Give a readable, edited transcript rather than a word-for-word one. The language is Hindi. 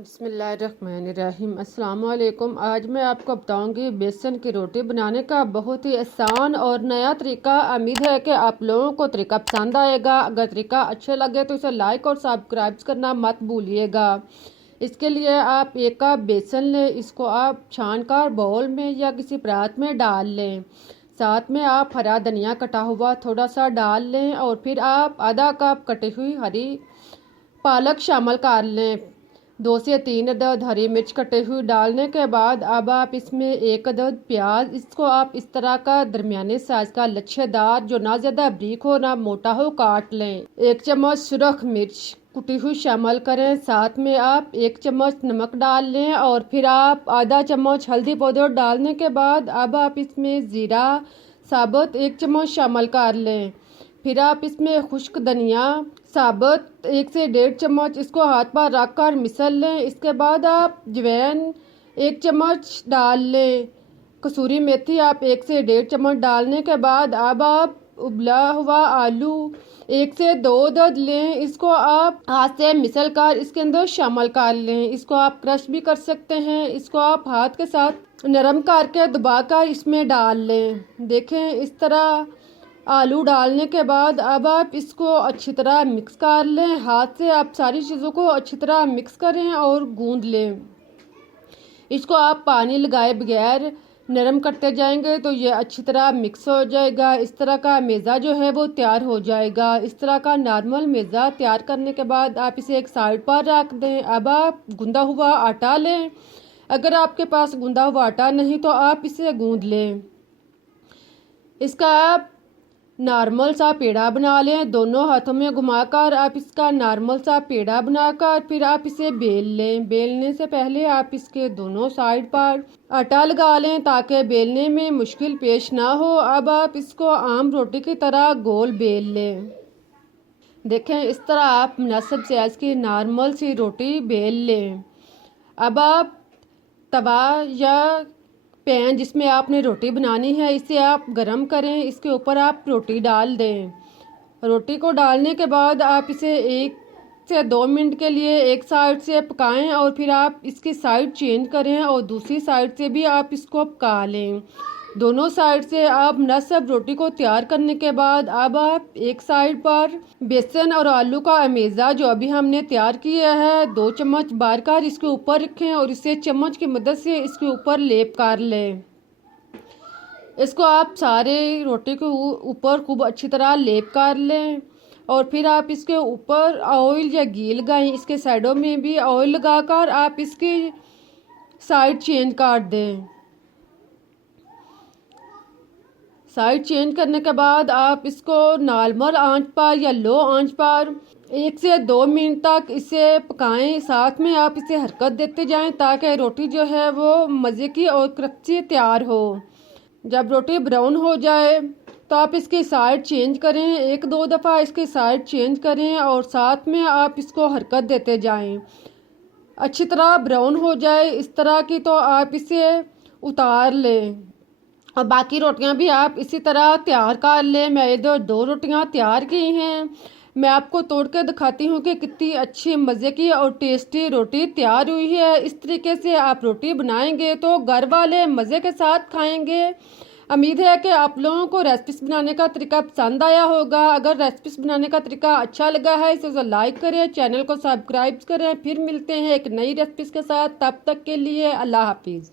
बिस्मिल्लाहिर्रहमानिर्रहीम। अस्सलाम वालेकुम। आज मैं आपको बताऊंगी बेसन की रोटी बनाने का बहुत ही आसान और नया तरीका। उम्मीद है कि आप लोगों को तरीका पसंद आएगा। अगर तरीका अच्छा लगे तो इसे लाइक और सब्सक्राइब करना मत भूलिएगा। इसके लिए आप एक कप बेसन लें, इसको आप छान कर बाउल में या किसी परात में डाल लें। साथ में आप हरा धनिया कटा हुआ थोड़ा सा डाल लें और फिर आप आधा कप कटी हुई हरी पालक शामिल कर लें। 2 से 3 अदद हरी मिर्च कटे हुई डालने के बाद अब आप इसमें 1 अदद प्याज, इसको आप इस तरह का दरमियाने साइज का लच्छेदार, जो ना ज़्यादा बारीक हो ना मोटा हो, काट लें। 1 चम्मच सुरख मिर्च कुटी हुई शामिल करें। साथ में आप 1 चम्मच नमक डाल लें और फिर आप आधा चम्मच हल्दी पाउडर डालने के बाद अब आप इसमें ज़ीरा साबुत 1 चम्मच शामिल कर लें। फिर आप इसमें खुश्क धनिया साबुत 1 से 1.5 चम्मच, इसको हाथ पर रख कर मिसल लें। इसके बाद आप जवैन 1 चम्मच डाल लें। कसूरी मेथी आप 1 से 1.5 चम्मच डालने के बाद अब आप उबला हुआ आलू 1 से 2 अदद लें। इसको आप हाथ से मिसल कर इसके अंदर शामिल कर लें। इसको आप क्रश भी कर सकते हैं। इसको आप हाथ के साथ नरम करके दबाकर इसमें डाल लें। देखें, इस तरह आलू डालने के बाद अब आप इसको अच्छी तरह मिक्स कर लें। हाथ से आप सारी चीज़ों को अच्छी तरह मिक्स करें और गूंद लें। इसको आप पानी लगाए बगैर नरम करते जाएंगे तो ये अच्छी तरह मिक्स हो जाएगा। इस तरह का मेज़ा जो है वो तैयार हो जाएगा। इस तरह का नॉर्मल मेज़ा तैयार करने के बाद आप इसे एक साइड पर रख दें। अब आप गूंदा हुआ आटा लें। अगर आपके पास गूंदा हुआ आटा नहीं तो आप इसे गूंद लें। इसका आप नॉर्मल सा पेड़ा बना लें। दोनों हाथों में घुमाकर आप इसका नॉर्मल सा पेड़ा बनाकर फिर आप इसे बेल लें। बेलने से पहले आप इसके दोनों साइड पर आटा लगा लें ताकि बेलने में मुश्किल पेश ना हो। अब आप इसको आम रोटी की तरह गोल बेल लें। देखें, इस तरह आप मुनासिब साइज की नॉर्मल सी रोटी बेल लें। अब आप तवा या पैन जिसमें आपने रोटी बनानी है इसे आप गरम करें। इसके ऊपर आप रोटी डाल दें। रोटी को डालने के बाद आप इसे 1 से 2 मिनट के लिए एक साइड से पकाएं और फिर आप इसकी साइड चेंज करें और दूसरी साइड से भी आप इसको पका लें। दोनों साइड से आप मुनासिब रोटी को तैयार करने के बाद अब आप एक साइड पर बेसन और आलू का अमेज़ा जो अभी हमने तैयार किया है 2 चम्मच बार कर इसके ऊपर रखें और इसे चम्मच की मदद से इसके ऊपर लेप कर लें। इसको आप सारे रोटी के ऊपर खूब अच्छी तरह लेप कर लें और फिर आप इसके ऊपर ऑयल या घी लगाएं। इसके साइडों में भी ऑयल लगाकर आप इसकी साइड चेंज कर दें। साइड चेंज करने के बाद आप इसको नॉर्मल आंच पर या लो आंच पर 1 से 2 मिनट तक इसे पकाएं। साथ में आप इसे हरकत देते जाएं ताकि रोटी जो है वो मज़े की और क्रंची तैयार हो। जब रोटी ब्राउन हो जाए तो आप इसकी साइड चेंज करें। 1-2 दफ़ा इसकी साइड चेंज करें और साथ में आप इसको हरकत देते जाएं। अच्छी तरह ब्राउन हो जाए इस तरह की तो आप इसे उतार लें और बाकी रोटियां भी आप इसी तरह तैयार कर लें। मैं इधर 2 रोटियां तैयार की हैं। मैं आपको तोड़ के दिखाती हूँ कि कितनी अच्छी मज़े की और टेस्टी रोटी तैयार हुई है। इस तरीके से आप रोटी बनाएंगे तो घर वाले मज़े के साथ खाएंगे। उम्मीद है कि आप लोगों को रेसिपीज बनाने का तरीका पसंद आया होगा। अगर रेसिपीज बनाने का तरीका अच्छा लगा है इसे लाइक करें, चैनल को सब्सक्राइब करें। फिर मिलते हैं एक नई रेसिपीज के साथ। तब तक के लिए अल्लाह हाफिज़।